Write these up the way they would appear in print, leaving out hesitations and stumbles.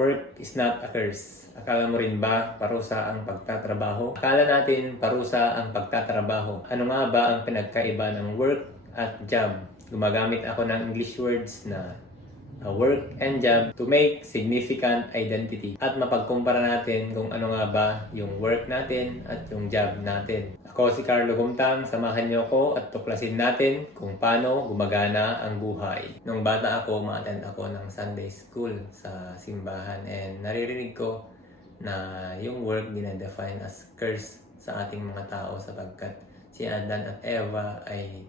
Work is not a curse. Akala mo rin ba parusa ang pagtatrabaho? Akala natin parusa ang pagtatrabaho. Ano nga ba ang pinagkaiba ng work at job? Gumagamit ako ng English words na work and job to make significant identity at mapagkumpara natin kung ano nga ba yung work natin at yung job natin. Ako si Carlo Gumtang, samahan niyo ako at tuklasin natin kung paano gumagana ang buhay. Nung bata ako, ma-attend ako ng Sunday school sa simbahan and naririnig ko na yung work dinedefine as curse sa ating mga tao sapagkat si Adan at Eva ay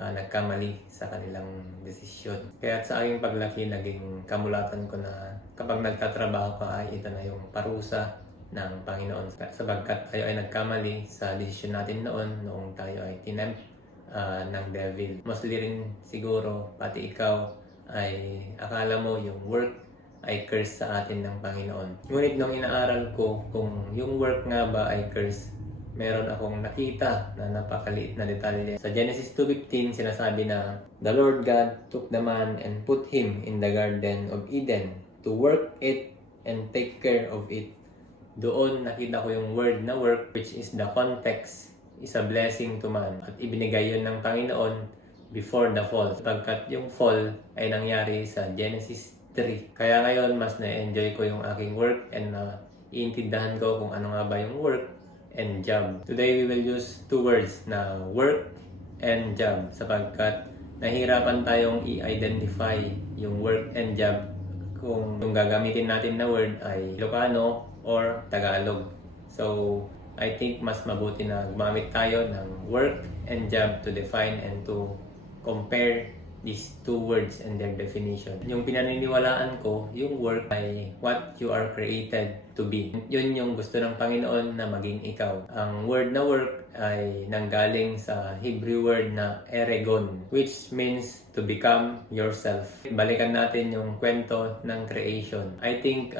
nagkamali sa kanilang desisyon. Kaya sa aking paglaki, naging kamulatan ko na kapag nagtatrabaho ka ay ito na yung parusa ng Panginoon sapagkat tayo ay nagkamali sa desisyon natin noong tayo ay tinempt ng devil. Mostly rin siguro, pati ikaw ay akala mo yung work ay curse sa atin ng Panginoon. Ngunit nung inaaral ko kung yung work nga ba ay curse, meron akong nakita na napakaliit na detalye. Sa Genesis 2:15, sinasabi na, "The Lord God took the man and put him in the Garden of Eden to work it and take care of it." Doon nakita ko yung word na work, which is the context, is a blessing to man. At ibinigay yun ng Panginoon before the fall. Sapagkat yung fall ay nangyari sa Genesis 3. Kaya ngayon, mas na-enjoy ko yung aking work and iintindahan ko kung ano nga ba yung work and job. Today we will use two words na work and job sapagkat nahirapan tayong i-identify yung work and job kung yung gagamitin natin na word ay Ilocano or Tagalog. So, I think mas mabuti na gumamit tayo ng work and job to define and to compare these two words and their definition. Yung pinaniniwalaan ko, yung work ay what you are created to be. Yun yung gusto ng Panginoon na maging ikaw. Ang word na work ay nanggaling sa Hebrew word na eregon, which means to become yourself. Balikan natin yung kwento ng creation. I think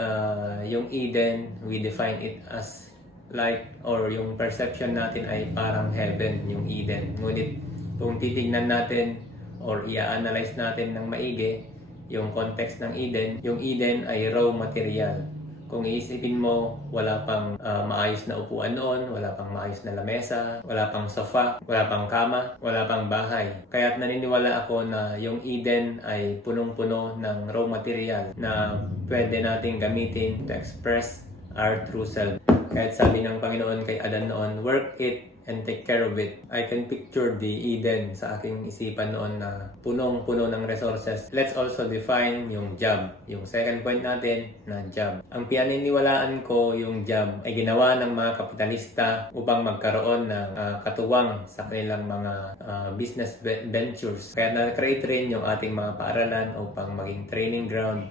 yung Eden, we define it as like, or yung perception natin ay parang heaven, yung Eden. Ngunit kung titignan natin or i-analyze natin ng maigi yung context ng Eden, yung Eden ay raw material. Kung iisipin mo, wala pang maayos na upuan noon, wala pang maayos na lamesa, wala pang sofa, wala pang kama, wala pang bahay. Kaya't naniniwala ako na yung Eden ay punong-puno ng raw material na pwede nating gamitin to express our true self. Kahit sabi ng Panginoon kay Adan noon, work it and take care of it. I can picture the Eden sa aking isipan noon na punong-puno ng resources. Let's also define yung job. Yung second point natin na job. Ang pinaniniwalaan ko yung job ay ginawa ng mga kapitalista upang magkaroon ng katuwang sa kanilang mga business ventures. Kaya na-create rin yung ating mga paaralan upang maging training ground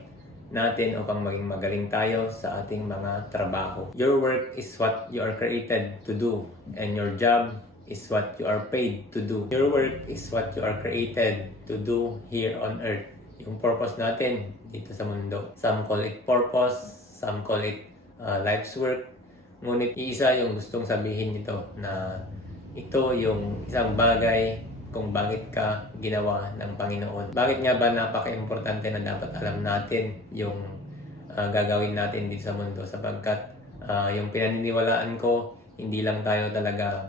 natin upang maging magaling tayo sa ating mga trabaho. Your work is what you are created to do and your job is what you are paid to do. Your work is what you are created to do here on earth. Yung purpose natin dito sa mundo. Some call it purpose, some call it life's work. Ngunit iisa yung gustong sabihin nito na ito yung isang bagay kung bakit ka ginawa ng Panginoon. Bakit nga ba napaka-importante na dapat alam natin yung gagawin natin dito sa mundo sapagkat yung pinaniniwalaan ko, hindi lang tayo talaga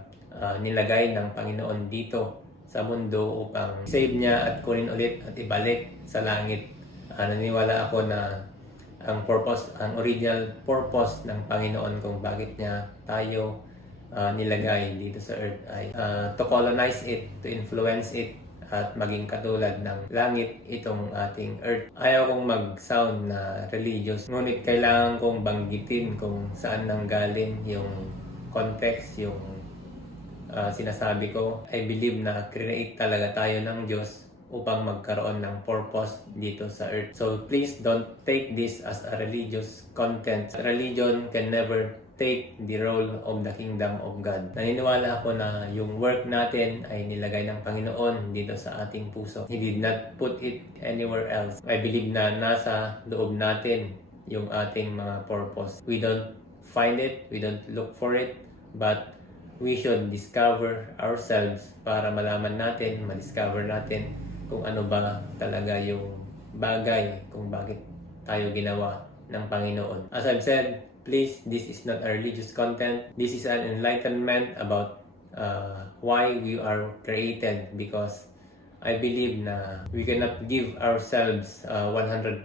nilagay ng Panginoon dito sa mundo upang save niya at kunin ulit at ibalik sa langit. Naniniwala ako na ang purpose, ang original purpose ng Panginoon kung bakit niya tayo nilagay dito sa earth ay to colonize it, to influence it at maging katulad ng langit itong ating earth. Ayaw kong mag-sound na religious, ngunit kailangan kong banggitin kung saan nanggaling yung context, yung sinasabi ko. I believe na create talaga tayo ng Diyos upang magkaroon ng purpose dito sa earth. So please don't take this as a religious content. Religion can never take the role of the kingdom of God. Naniniwala ako na yung work natin ay nilagay ng Panginoon dito sa ating puso. He did not put it anywhere else. I believe na nasa loob natin yung ating mga purpose. We don't find it, we don't look for it, but we should discover ourselves para malaman natin, ma-discover natin kung ano ba talaga yung bagay kung bakit tayo ginawa ng Panginoon. As I've said, please, this is not a religious content. This is an enlightenment about why we are created, because I believe na we cannot give ourselves 100%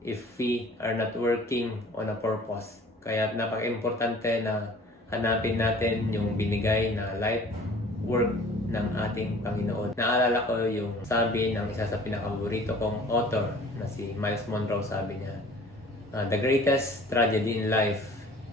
if we are not working on a purpose. Kaya napaka-importante na hanapin natin yung binigay na life work ng ating Panginoon. Naalala ko yung sabi ng isa sa pinakapaborito kong author na si Miles Monroe. Sabi niya, the greatest tragedy in life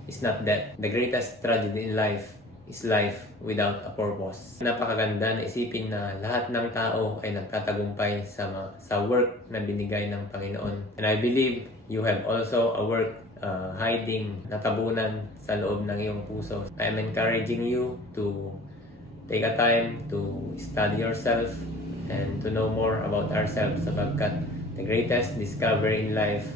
is not death. The greatest tragedy in life is life without a purpose. Napakaganda na isipin na lahat ng tao ay nagtatagumpay sa work na binigay ng Panginoon. And I believe you have also a work hiding, natabunan sa loob ng iyong puso. I am encouraging you to take a time to study yourself and to know more about ourselves, sapagkat the greatest discovery in life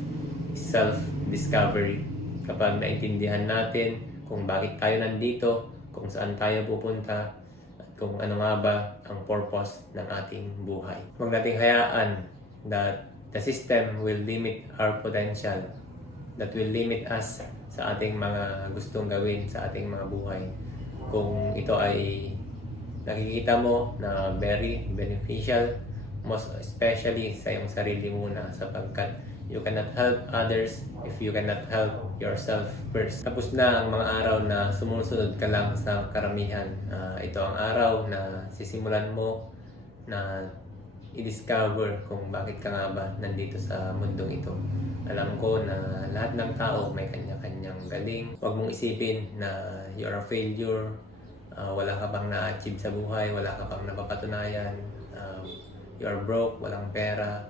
is self-discovery. Kapag naintindihan natin kung bakit tayo nandito, kung saan tayo pupunta, at kung ano nga ba ang purpose ng ating buhay. Huwag nating hayaan that the system will limit our potential, that will limit us sa ating mga gustong gawin sa ating mga buhay. Kung ito ay nakikita mo na very beneficial, most especially sa iyong sarili muna, sapagkat you cannot help others if you cannot help yourself first. Tapos na ang mga araw na sumusunod ka lang sa karamihan. Ito ang araw na sisimulan mo na i-discover kung bakit ka nga ba nandito sa mundong ito. Alam ko na lahat ng tao may kanya-kanyang galing. Huwag mong isipin na you're a failure, wala ka pang na-achieve sa buhay, wala ka pang napapatunayan, you're broke, walang pera,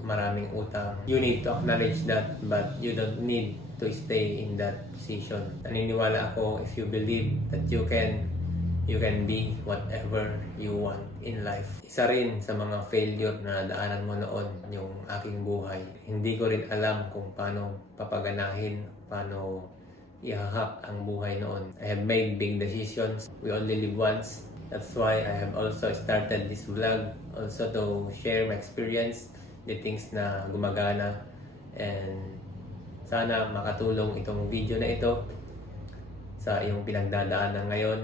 maraming utang. You need to acknowledge that, but you don't need to stay in that position. Naniniwala ako, if you believe that you can be whatever you want in life. Isa rin sa mga failure na daanan mo noon yung aking buhay. Hindi ko rin alam kung paano papaganahin, paano ihahak ang buhay noon. I have made big decisions. We only live once. That's why I have also started this vlog, also to share my experience, the things na gumagana, and sana makatulong itong video na ito sa iyong pinagdadaanan ngayon.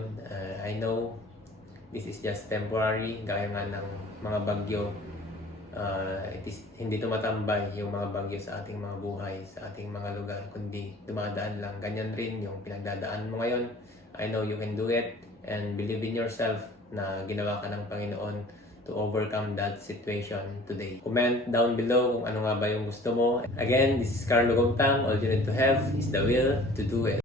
I know this is just temporary, gaya nga ng mga bagyo. Hindi tumatambay yung mga bagyo sa ating mga buhay, sa ating mga lugar, kundi dumadaan lang. Ganyan rin yung pinagdadaan mo ngayon. I know you can do it, and believe in yourself na ginawa ka ng Panginoon to overcome that situation today. Comment down below kung ano nga ba yung gusto mo. Again, this is Carlo Gomtang. All you need to have is the will to do it.